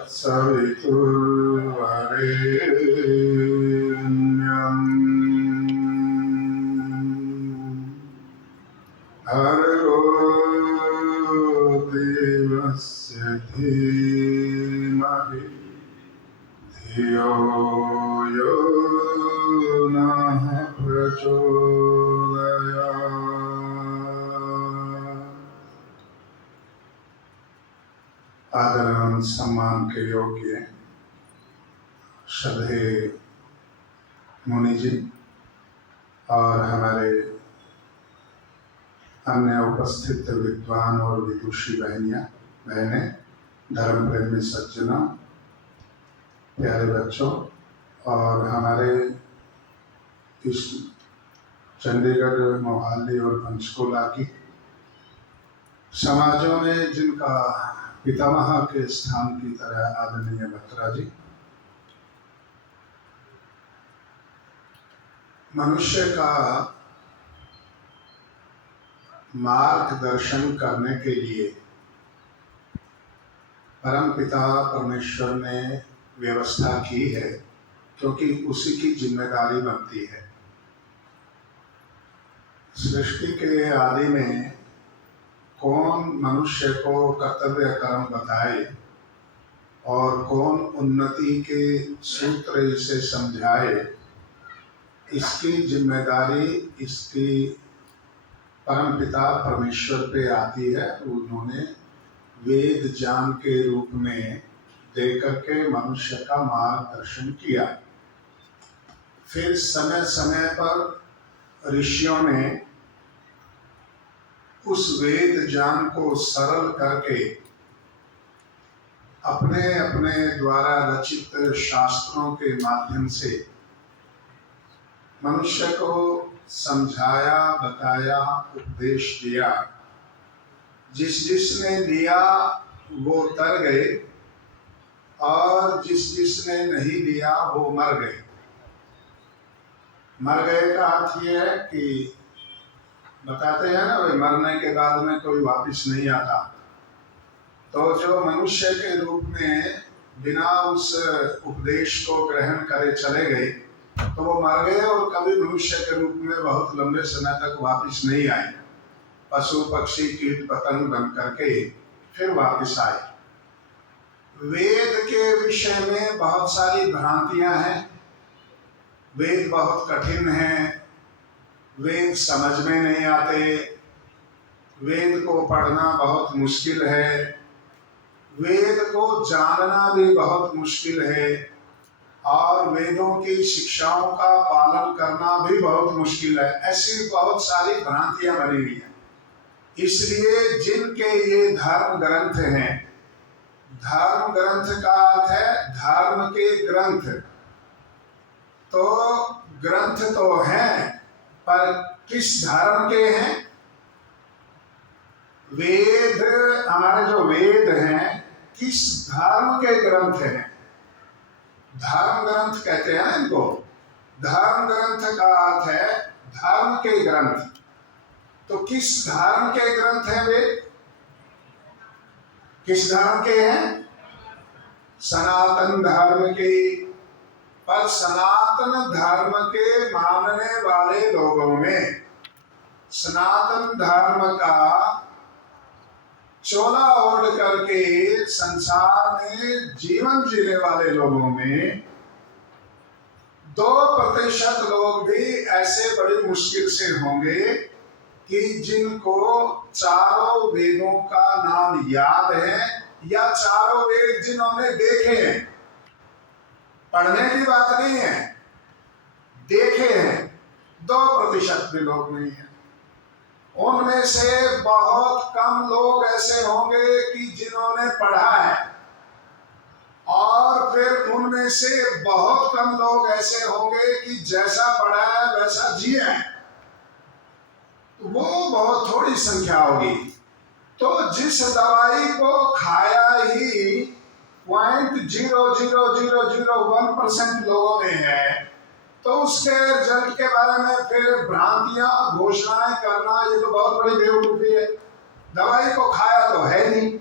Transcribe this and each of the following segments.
तत्सवितुर्वरेण्यम् भर्गो देवस्य धीमहि धियो यो नः प्रचोदयात्। आदर एवं सम्मान के योग्य श्रद्धेय मुनि जी और हमारे अन्य उपस्थित विद्वान और विदुषी बहनें, धर्म प्रेमी सज्जनों, प्यारे बच्चों और हमारे इस चंडीगढ़, मोहाली और पंचकुला की समाजों में जिनका पितामह के स्थान की तरह आदरणीय बत्रा जी, मनुष्य का मार्गदर्शन करने के लिए परम पिता परमेश्वर ने व्यवस्था की है, क्योंकि उसी की जिम्मेदारी बनती है। सृष्टि के आदि में कौन मनुष्य को कर्तव्य कर्म बताए और कौन उन्नति के सूत्र इसे समझाए, इसकी जिम्मेदारी इसकी परमपिता परमेश्वर पे आती है। उन्होंने वेद ज्ञान के रूप में देकर के मनुष्य का मार्गदर्शन किया। फिर समय समय पर ऋषियों ने उस वेद ज्ञान को सरल करके अपने अपने द्वारा रचित शास्त्रों के माध्यम से मनुष्य को समझाया, बताया, उपदेश दिया। जिसने लिया वो तर गए और जिसने नहीं लिया वो मर गए। मर गए का अर्थ ये है कि बताते हैं ना भाई, मरने के बाद में कोई वापस नहीं आता। तो जो मनुष्य के रूप में बिना उस उपदेश को ग्रहण करे चले गए तो वो मर गए और कभी मनुष्य के रूप में बहुत लंबे समय तक वापस नहीं आए। पशु पक्षी कीट पतंग बन करके फिर वापस आए। वेद के विषय में बहुत सारी भ्रांतियां हैं। वेद बहुत कठिन हैं, वेद समझ में नहीं आते, वेद को पढ़ना बहुत मुश्किल है, वेद को जानना भी बहुत मुश्किल है और वेदों की शिक्षाओं का पालन करना भी बहुत मुश्किल है। ऐसी बहुत सारी भ्रांतियां बनी हुई हैं। इसलिए जिनके ये धर्म ग्रंथ हैं, धर्म ग्रंथ का अर्थ है धर्म के ग्रंथ, तो ग्रंथ तो हैं पर किस धर्म के हैं? वेद, हमारे जो वेद हैं किस धर्म के ग्रंथ हैं? धर्म ग्रंथ कहते हैं इनको। धर्म ग्रंथ का अर्थ है धर्म के ग्रंथ। तो किस धर्म के ग्रंथ हैं वे? किस धर्म के हैं? सनातन धर्म के। पर सनातन धर्म के मानने वाले लोगों में, सनातन धर्म का चोला ओढ़ करके संसार में जीवन जीने वाले लोगों में 2% लोग भी ऐसे बड़ी मुश्किल से होंगे कि जिनको चारों वेदों का नाम याद है या चारों वेद जिन्होंने देखे हैं। पढ़ने की बात नहीं है, देखे हैं। 2% भी लोग नहीं है। उनमें से बहुत कम लोग ऐसे होंगे कि जिन्होंने पढ़ा है और फिर उनमें से बहुत कम लोग ऐसे होंगे कि जैसा पढ़ा है वैसा जिए हैं। वो बहुत थोड़ी संख्या होगी। तो जिस दवाई को खाया ही 0.00001% लोगों ने है, तो उसके रिजल्ट के बारे में फिर भ्रांतियां, घोषणाएं करना, ये तो बहुत बड़ी बेवकूफी है। दवाई को खाया तो है नहीं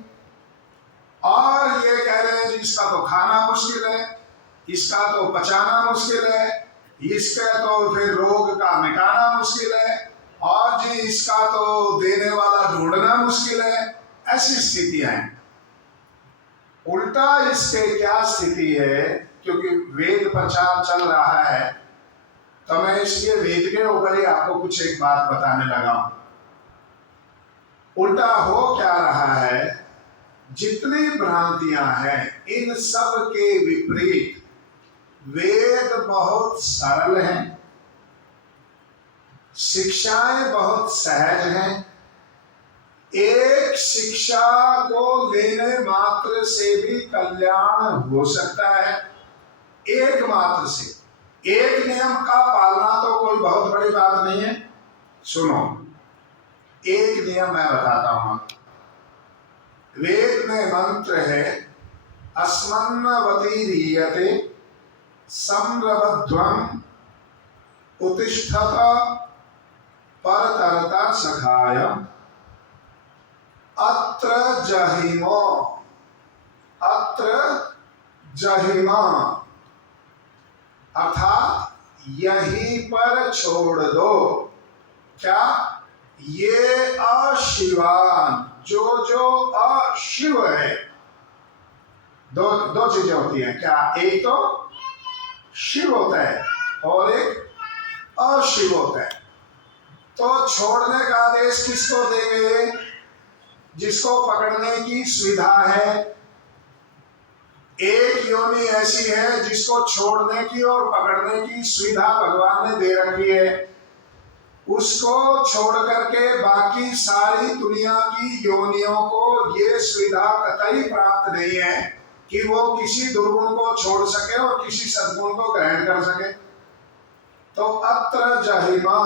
और ये कह रहे हैं जी इसका तो तो खाना मुश्किल है, इसका तो पचाना मुश्किल है, इसका तो फिर रोग का मिटाना मुश्किल है, और जी इसका तो देने वाला ढूंढना मुश्किल है। ऐसी स्थितियां हैं। उल्टा इसके क्या स्थिति है, क्योंकि वेद प्रचार चल रहा है तो मैं इसलिए वेद के ऊपर ही आपको कुछ एक बात बताने लगा हूं। उल्टा हो क्या रहा है, जितनी भ्रांतियां हैं इन सब के विपरीत वेद बहुत सरल हैं, शिक्षाएं बहुत सहज हैं। एक शिक्षा को लेने मात्र से भी कल्याण हो सकता है। एक मात्र से, एक नियम का पालना तो कोई बहुत बड़ी बात नहीं है। सुनो, एक नियम मैं बताता हूं। वेद में मंत्र है, अस्मन्नवतीरीयते सम्रबध्वं उत्तिष्ठत परतरता सखाय अत्र जहिमो, अत्र जहिमा, अर्थात यहीं पर छोड़ दो। क्या? ये अशिवान, जो अशिव है। दो चीजें होती हैं क्या? एक तो शिव होता है और एक अशिव होता है। तो छोड़ने का आदेश किसको देंगे? जिसको पकड़ने की सुविधा है। एक योनि ऐसी है जिसको छोड़ने की और पकड़ने की सुविधा भगवान ने दे रखी है। उसको छोड़ करके बाकी सारी दुनिया की योनियों को ये सुविधा कतई प्राप्त नहीं है कि वो किसी दुर्गुण को छोड़ सके और किसी सद्गुण को ग्रहण कर सके। तो अत्र जहिमा,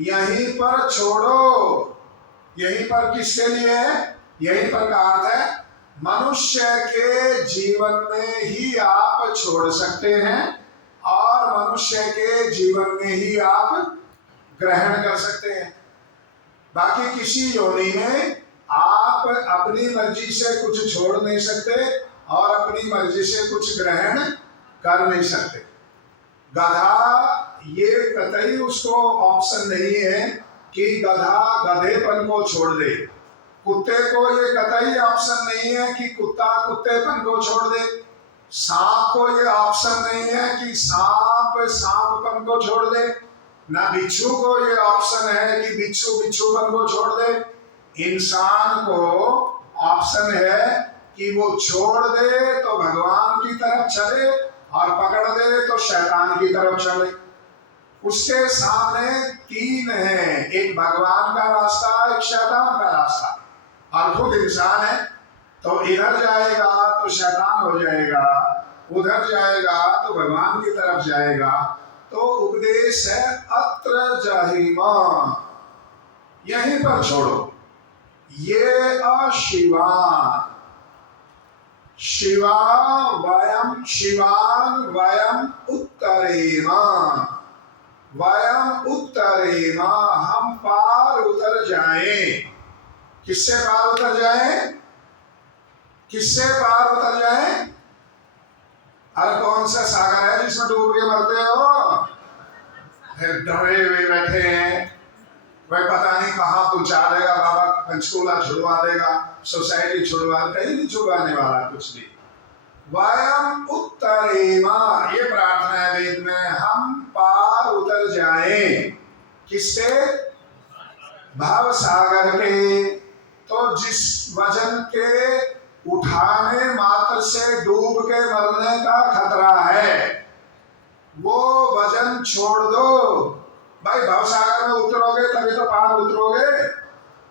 यहीं पर छोड़ो। यहीं पर किसके लिए है? यहीं पर का अर्थ है मनुष्य के जीवन में ही आप छोड़ सकते हैं और मनुष्य के जीवन में ही आप ग्रहण कर सकते हैं। बाकी किसी योनि में आप अपनी मर्जी से कुछ छोड़ नहीं सकते और अपनी मर्जी से कुछ ग्रहण कर नहीं सकते। गधा, ये कतई उसको ऑप्शन नहीं है कि गधा गधेपन को छोड़ दे। कुत्ते को ये कतई ऑप्शन नहीं है कि कुत्ता कुत्तेपन को छोड़ दे। सांप को ये ऑप्शन नहीं है कि सांप सांपपन को छोड़ दे। ना बिच्छू को ये ऑप्शन है कि बिच्छू बिच्छूपन को छोड़ दे। इंसान को ऑप्शन है कि वो छोड़ दे तो भगवान की तरफ चले और पकड़ दे तो शैतान की तरफ चले। उसके सामने तीन है, एक भगवान का रास्ता, एक शैतान का रास्ता। और खुद इंसान है तो इधर जाएगा तो शैतान हो जाएगा, उधर जाएगा तो भगवान की तरफ जाएगा। तो उपदेश है अत्र जहिमा, यहीं पर छोड़ो। ये अशिवान, शिवान वयम उत्तरेमा, वयम उत्तरेमा, हम पार उतर जाएं। किससे पार उतर जाएं? किससे पार उतर जाएं? अरे कौन सा सागर है जिसमें डूब के मरते हो? डरे हुए बैठे हैं, वह पता नहीं कहाँ पहुंचा देगा। बाबा पंचकूला छुड़वा देगा, सोसाइटी छुड़वा, कहीं नहीं छुड़वाने वाला कुछ भी। वयम उत्तरेमा, ये प्रार्थना है वेद में, हम पार उतर जाएं। किससे? भव सागर के। तो जिस वजन के उठाने मात्र से डूब के मरने का खतरा है, वो वजन छोड़ दो। भाई भवसागर में उतरोगे तभी तो पार उतरोगे।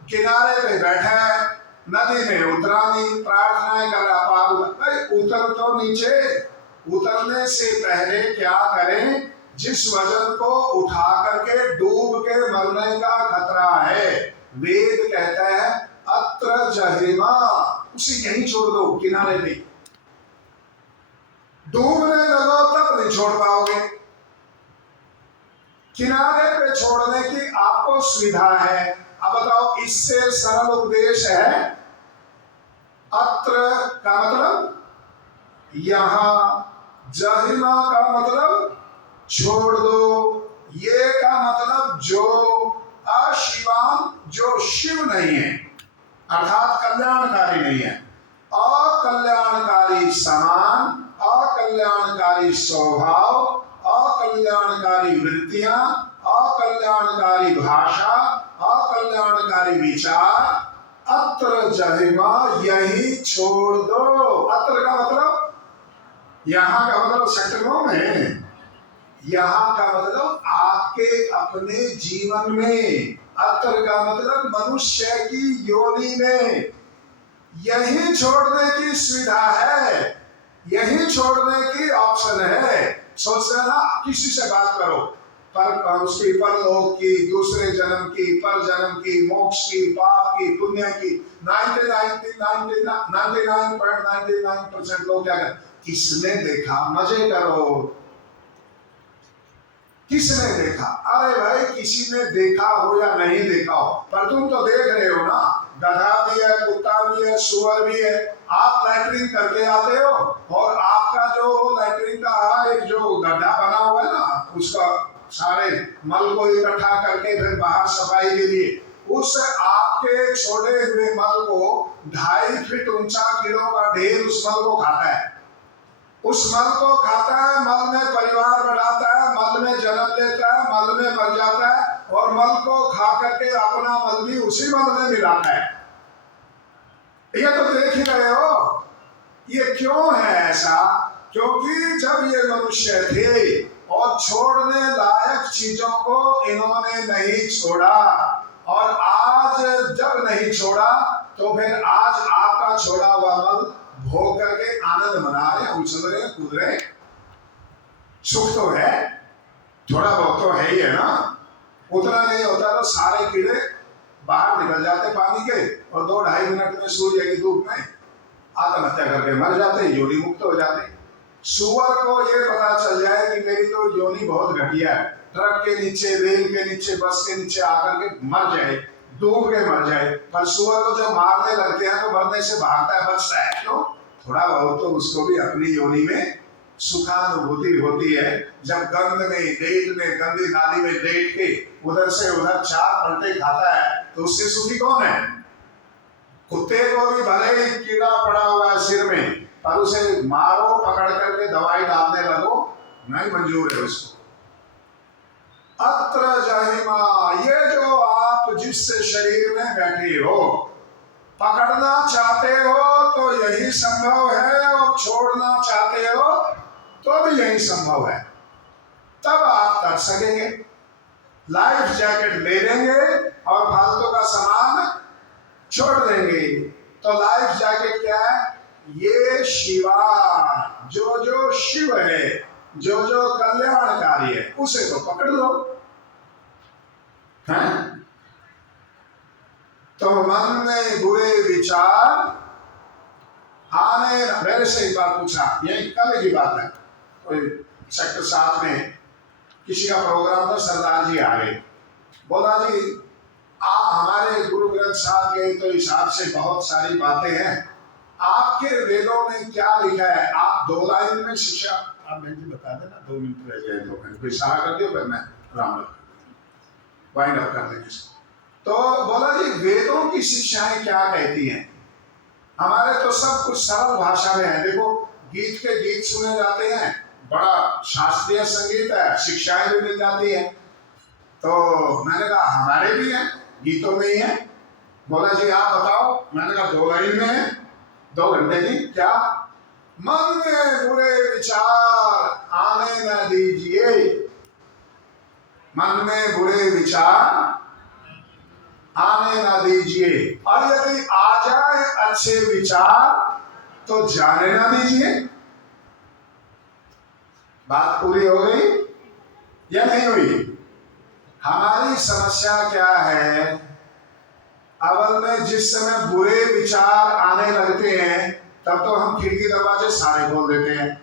किनारे पे बैठा है, नदी में उतरा नहीं, प्रार्थनाएं कर रहा पार उतर। भाई उतर तो नीचे। उतरने से पहले क्या करें? जिस वजन को उठा करके डूब के मरने का खतरा है, वेद कहता है अत्र जहिमा, उसे यहीं छोड़ दो, किनारे पे। डूबने लगो तब नहीं छोड़ पाओगे। किनारे पे छोड़ने की आपको सुविधा है। अब बताओ, इससे सरल उपदेश है। अत्र का मतलब यहाँ जहिमा का मतलब छोड़ दो, ये का मतलब जो अशिवान, जो शिव नहीं है अर्थात कल्याणकारी नहीं है, अकल्याणकारी समान, अकल्याणकारी स्वभाव, अकल्याणकारी वृत्तियां, अकल्याणकारी भाषा, अकल्याणकारी विचार, अत्र जहिमा यही छोड़ दो। अत्र का मतलब यहाँ का मतलब सेक्टर में, यहाँ का मतलब आपके अपने जीवन में, अत्र का मतलब मनुष्य की योनि में यही छोड़ने की सुविधा है, यही छोड़ने की ऑप्शन है। सोच रहे ना, किसी से बात करो पर उसकी परलोक की, दूसरे जन्म की, पर जन्म की, मोक्ष की, पाप की, पुण्य की, 99.99% लोग क्या कहते, किसने देखा, मजे करो। किसने देखा? अरे भाई किसी ने देखा हो या नहीं देखा हो, पर तुम तो देख रहे हो ना, गधा भी है, कुत्ता भी है, सुअर भी है। आप लैट्रिन करके आते हो और आपका जो लैट्रिन का एक जो गड्ढा बना हुआ है ना, उसका सारे मल को इकट्ठा करके फिर बाहर सफाई के लिए, उस आपके छोड़े हुए मल को 2.5 फीट ऊंचा कीड़ों का ढेर उस मल को खाता है, उस मल को खाता है, मल में परिवार बढ़ाता है, मल में जन्म लेता है, मल में मर जाता है और मल को खा करके अपना मल भी उसी मल में मिलाता है। ये तो देख ही रहे हो। ये क्यों है ऐसा? क्योंकि जब ये मनुष्य थे और छोड़ने लायक चीजों को इन्होंने नहीं छोड़ा, और आज जब नहीं छोड़ा तो फिर आज आपका छोड़ा हुआ मल भोग करके आनंद मना रहे, उछल रहे, कूद रहे। सुख तो है, थोड़ा बहुत तो है ही है ना। उतना नहीं होता तो सारे कीड़े बाहर निकल जाते पानी के और 2-2.5 मिनट में सूर्य की धूप में आत्महत्या करके मर जाते, योनि मुक्त हो जाते। सुअर को ये पता चल जाए कि मेरी तो योनि बहुत घटिया है, ट्रक के नीचे, रेल के नीचे, बस के नीचे आकर के मर जाए, डूब के मर जाए। पर सुअर को जब मारने लगते हैं तो मरने से भागता है, बचता है। क्यों? थोड़ा बहुत तो उसको भी अपनी योनि में सुखानुभूति होती है। जब गंद में, लेट में, गंदी नाली में लेट के उधर से उधर 4 पलटे खाता है तो उससे सुखी कौन है? कुत्ते को भी भले ही कीड़ा पड़ा हुआ है सिर में, पर उसे मारो, पकड़ करके दवाई डालने लगो, नहीं मंजूर है उसको। अत्र जहिमा, ये जो आप जिस शरीर में बैठे हो, पकड़ना चाहते हो तो यही संभव है, और छोड़ना चाहते हो तो भी यही संभव है। तब आप कर सकेंगे। लाइफ जैकेट ले लेंगे और फालतू का सामान छोड़ देंगे। तो लाइफ जैकेट क्या है? ये शिवा, जो जो शिव है, जो जो कल्याणकारी है, उसे तो पकड़ लो। हैं? तो मन में बुरे विचार आने, मेरे से एक बात पूछा, यही कल की बात है, कोई सेक्टर 7 में किसी का प्रोग्राम था, सरदार जी आ गए, बोला जी आप हमारे गुरु ग्रंथ साहब के तो हिसाब से बहुत सारी बातें हैं, आपके वेदों में क्या लिखा है? आप 2 लाइन में शिक्षा, आप मुझे बता देना, 2 मिनट रह जाए तो मैं इशारा कर दियो, फिर मैं राम वाइंड अप कर देंगे। तो बोला जी वेदों की शिक्षाएं क्या कहती हैं? हमारे तो सब कुछ सरल भाषा में है। देखो गीत के गीत सुने जाते हैं, बड़ा शास्त्रीय संगीत है, शिक्षाएं भी मिल जाती है। तो मैंने कहा हमारे भी हैं, गीतों में ही है। बोला जी आप बताओ। मैंने कहा 2 लाइन में है, 2 घंटे की। क्या? मन में बुरे विचार आने न दीजिए, मन में बुरे विचार आने ना दीजिए, और यदि आ जाए अच्छे विचार तो जाने ना दीजिए। बात पूरी हो गई या नहीं हुई? हमारी समस्या क्या है? अवल में जिस समय बुरे विचार आने लगते हैं तब तो हम खिड़की दरवाजे सारे खोल देते हैं,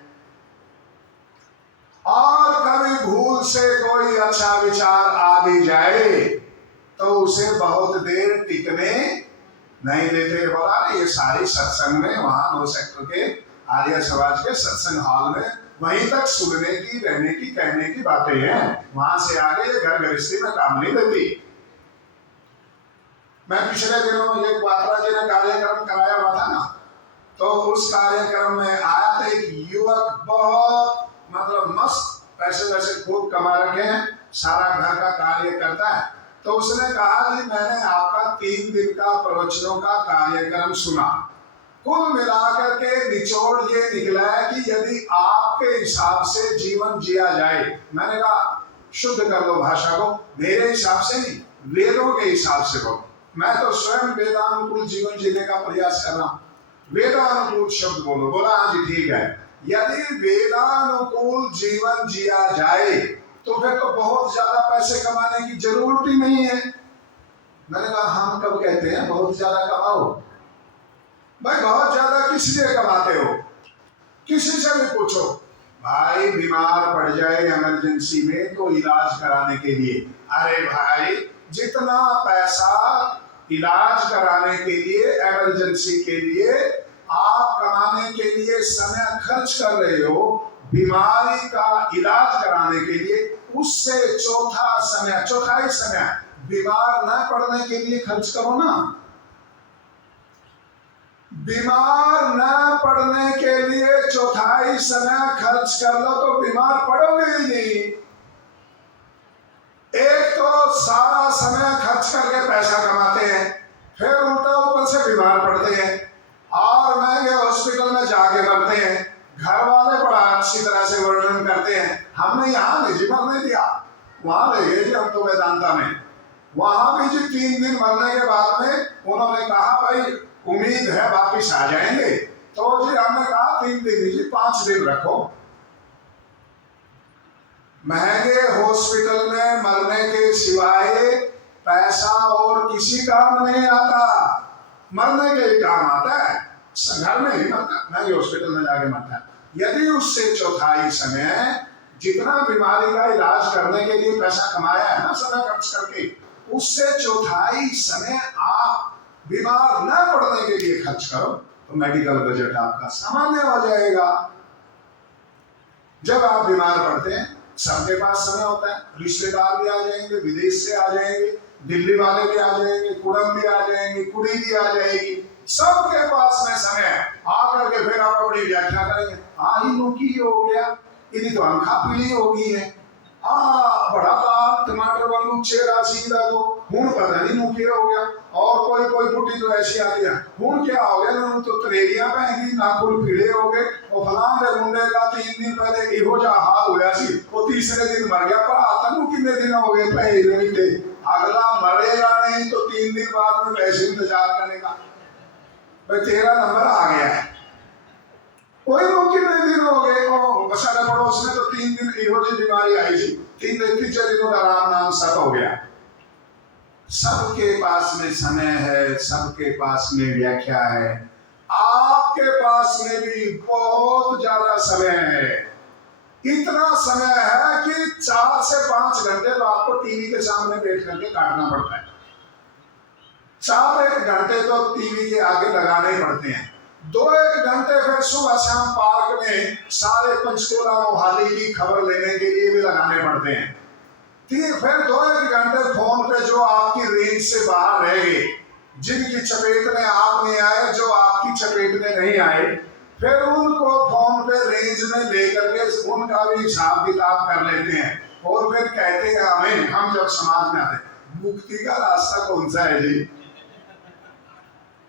और कभी भूल से कोई अच्छा विचार आ भी जाए तो उसे बहुत देर टिकने नहीं देते। बोला ये सारी सत्संग में वहां 9 सेक्टर के आर्य समाज के सत्संग हॉल में, वहीं तक सुनने की, रहने की, कहने की बातें हैं। वहां से आगे ये घर गृहस्थी में काम नहीं देती। मैं पिछले दिनों एक वात्रा जी ने कार्यक्रम कराया हुआ था ना, तो उस कार्यक्रम में आया था एक युवक, बहुत मतलब मस्त, पैसे वैसे खूब कमा रखे हैं, सारा घर का कार्य करता है। तो उसने कहा कि मैंने आपका 3 दिन का प्रवचनों का कार्यक्रम सुना, कुल मिलाकर के निचोड़ ये निकला है कि यदि आपके हिसाब से जीवन जिया जाए, मैंने कहा शुद्ध कर लो भाषा को, मेरे हिसाब से नहीं, वेदों के हिसाब से बोलो। मैं तो स्वयं वेदानुकूल जीवन जीने का प्रयास कर रहा हूं, वेदानुकूल शब्द बोलो। बोला हाँ जी ठीक है। यदि वेदानुकूल जीवन जिया जाए तो फिर तो बहुत ज्यादा पैसे कमाने की जरूरत ही नहीं है। मैंने कहा हम कब कहते हैं बहुत ज्यादा कमाओ? भाई बहुत ज्यादा किस लिए कमाते हो? किसी से भी पूछो, भाई बीमार पड़ जाए इमरजेंसी में तो इलाज कराने के लिए, अरे भाई जितना पैसा इलाज कराने के लिए, इमरजेंसी के लिए आप कमाने के लिए समय खर्च कर रहे हो, बीमारी का इलाज कराने के लिए, उससे चौथाई समय बीमार न पड़ने के लिए खर्च करो ना। बीमार न पड़ने के लिए चौथाई समय खर्च कर लो तो बीमार पड़ोगे ही नहीं। एक तो सारा समय खर्च करके पैसा कमाते हैं, फिर उल्टा ऊपर से बीमार पड़ते हैं और महंगे हॉस्पिटल में जाके मरते हैं। घर वाले बड़ा अच्छी तरह से वर्णन करते हैं, हमने यहाँ नहीं मरने दिया, वहां ले गए जी हम तो वेदांता में, वहां भी जी 3 दिन मरने के बाद में उन्होंने कहा भाई उम्मीद है वापिस आ जाएंगे, तो जी हमने कहा 3 दिन जी 5 दिन रखो। महंगे हॉस्पिटल में मरने के सिवाय पैसा और किसी काम नहीं आता, मरने के ही काम आता है, घर में नहीं मरता, महंगे हॉस्पिटल में जाके मरता है। यदि उससे चौथाई समय जितना बीमारी का इलाज करने के लिए पैसा कमाया है ना समय खर्च करके, उससे चौथाई समय आप बीमार न पड़ने के लिए खर्च करो तो मेडिकल बजट आपका सामान्य हो जाएगा। जब आप बीमार पड़ते हैं सबके पास समय होता है, रिश्तेदार भी आ जाएंगे, विदेश से आ जाएंगे, दिल्ली वाले भी आ जाएंगे, कुड़म भी आ जाएंगे, कुड़ी भी आ जाएगी, सबके पास में समय आकर के फिर आप अपनी व्याख्या करेंगे, हाँ ही नुकी हो गया, इन्हीं तो अंखा पीली हो गई है, हाँ बड़ा लाल टमाटर वालू चेहरा सीधा तो हूं पता नहीं नुकी हो गया। और कोई बुढ़ी तो ऐसी आती है, हूं क्या हो गया ना तो तरेलियां पहनी, नाखून पीले हो गए और फलां दे मुंडे का 3 दिन पहले इहो जा हाल होया सी, वो तीसरे दिन मर गया, पर आता नु कितने दिन हो गए पहले मीठे, अगला मरेगा नहीं तो 3 दिन बाद में वैसे इंतजार करेगा, भाई तेरा नंबर आ गया है। कोई लोग कितने दिन हो गए सारे पड़ोस में तो 3 दिन इहो जी बीमारी आई थी, 3 दिनों का आराम नाम सब हो गया। सबके पास में समय है, सबके पास में व्याख्या है, आपके पास में भी बहुत ज्यादा समय है। इतना समय है कि 4 से 5 घंटे तो आपको टीवी के सामने बैठ करके काटना पड़ता है, 4 घंटे तो टीवी के आगे लगाने पड़ते हैं, 2-1 घंटे फिर सुबह शाम पार्क में सारे पंचकूला मोहाली की खबर लेने के लिए भी लगाने पड़ते हैं, फिर 2-1 घंटे फोन पे जो आपकी रेंज से बाहर रह गए, जिनकी चपेट में आप नहीं आए, जो आपकी चपेट में नहीं आए, फिर उनको फोन पे रेंज में लेकर के उनका भी हिसाब किताब कर लेते हैं और फिर कहते हैं हमें, हम जब समाज में आते मुक्ति का रास्ता कौन सा है जी,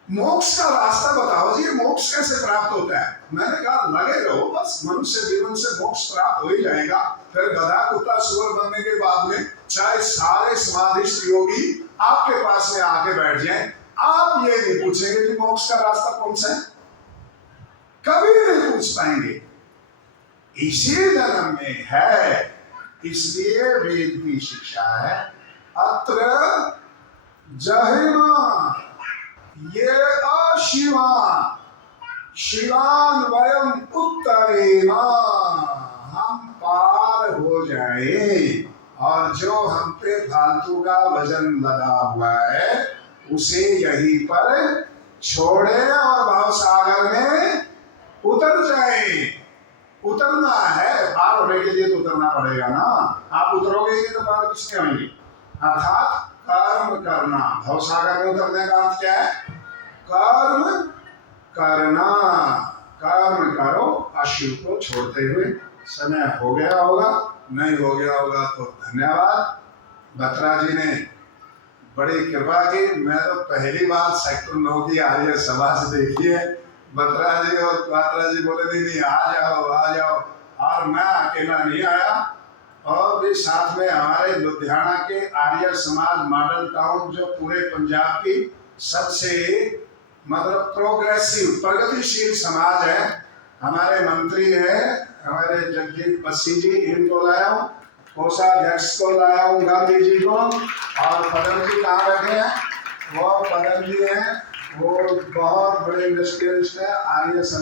मोक्ष का रास्ता बताओ जी, मोक्ष कैसे प्राप्त होता है? मैंने कहा लगे रहो बस, मनुष्य जीवन से मोक्ष प्राप्त हो ही जाएगा। फिर गधा कुत्ता सुअर बनने के बाद में चाहे सारे समाधिस्थ योगी आपके पास में आके बैठ जाएं, आप ये नहीं पूछेंगे कि मोक्ष का रास्ता कौन सा है, कभी नहीं पूछ पाएंगे। इसी जन्म में है, इसलिए वेद की शिक्षा है, अत्र जहिमा ये अशिवान शिवान वयम उत्तरेमा, हम पार हो जाए और जो हम पे फालतू का वजन लगा हुआ है उसे यहीं पर छोड़े और भव सागर में उतर जाए। उतरना है, पार होने के लिए तो उतरना पड़ेगा ना। आप उतरोगे ही तो पार किसके होंगे। अर्थात कर्म करना। भवसागर में उतरने का अर्थ क्या है? कर्म करना। कर्म करो अशुभ को छोड़ते हुए। समय हो गया होगा, नहीं हो गया होगा तो धन्यवाद। बत्रा जी ने बड़ी कृपा की। मैं तो पहली बार सेक्टर 9 की आर्य सभा से देखी है। बत्रा जी और बात्रा जी बोले नहीं आ जाओ आ जाओ, और मैं अकेला नहीं आया, और भी साथ में हमारे लुधियाना के आर्य समाज मॉडल टाउन, जो पूरे पंजाब की सबसे मतलब प्रोग्रेसिव प्रगतिशील समाज है। हमारे मंत्री है हमारे जगदीप बस्सी जी, इनको लाया हूँ। कोषाध्यक्ष को लाया हूँ गांधी जी को। और पदम जी कहाँ बैठे हैं? वो पदम जी हैं, वो बहुत बड़े इंडस्ट्रियलिस्ट है आर्य समाज।